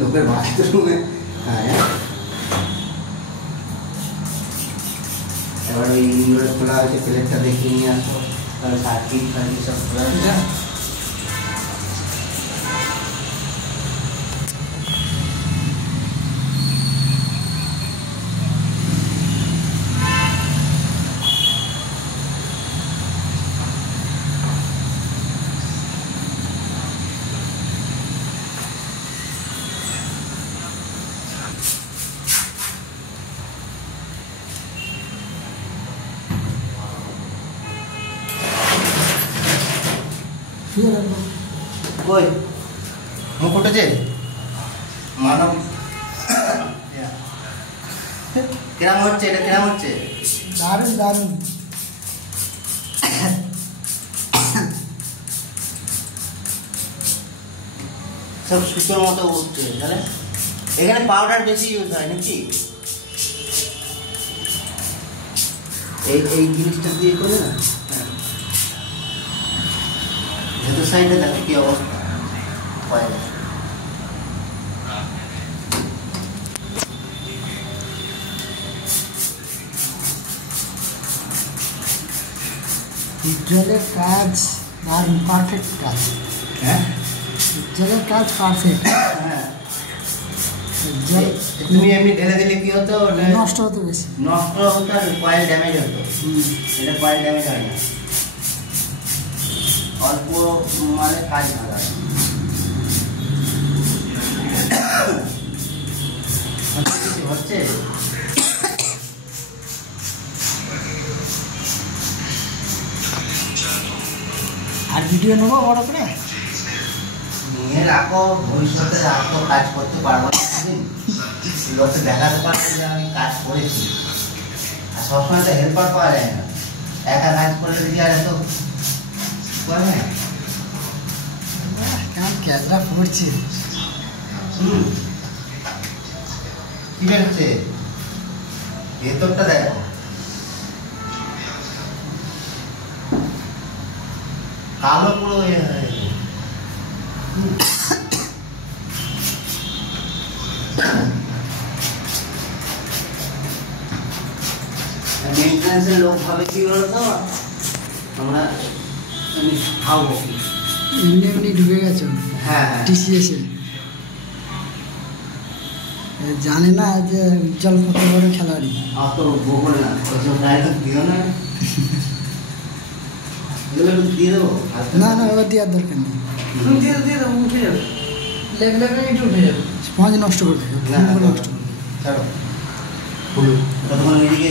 লোকের বাথরুমে এবার ওই ইনডোরে খোলা হয়েছে, প্লেটটা দেখে নিয়ে আসো, তাহলে সার্কিট সব খোলা হয়েছে। কই মুখ উঠেছে মানব, কিরাম হচ্ছে এটা, কিরাম হচ্ছে? দারুণ দারুণ। সব সুতোর মতো উঠছে। তাহলে এখানে পাউডার বেশি ইউজ হয় নাকি? এই জিনিসটা দিয়ে করে না, ভেতর সাইডে দেখো কি অবস্থা কয়লা। উজ্জ্বলের কাজ দারুণ, পারফেক্ট কাজ। হ্যাঁ উজ্জ্বলের কাজ পারফেক্ট। হ্যাঁ, উজ্জ্বল তুমি এমনি ঢেলে দিলে কি হতো? নষ্ট হতো বেশি, নষ্ট হতো আর কয়েল ড্যামেজ হতো। এটা কয়েল ড্যামেজ হয় না, অল্প মানে কাজ ভালো হয়। হচ্ছে আর ভিডিও নেবো বড় করে নিয়ে রাখো, ভবিষ্যতে আর তো কাজ করতে পারবো না, লোককে দেখাতে পারবো যে আমি কাজ করেছি। আর সবসময় তো হেল্পার পাওয়া যায় না, একা কাজ করলে কি আর এত করে না? কেমন ক্যাজরা পড়ছে। কি বেরোচ্ছে ভেতরটা দেখো, কালো পুরো হয়ে গেছে। মেনটেন্যান্সের লোক ভাবে কি বলতো, আমরা খাবো এমনি এমনি ঢুকে গেছো। হ্যাঁ টিসিএসে জানে না যে উজ্জ্বল কত বড় খেলোয়াড়ি। অত বকলে না, ওইসব ডায়লগ দিও না, এগুলো দিয়ে দেবো। না না, ওর দেওয়ার দরকার নেই, দিয়ে দেবো, উঠে যাবে, উঠে যাবে, স্পঞ্জ নষ্ট করবে, নষ্ট করবে। ছাড়ো ততক্ষণ ওইদিকে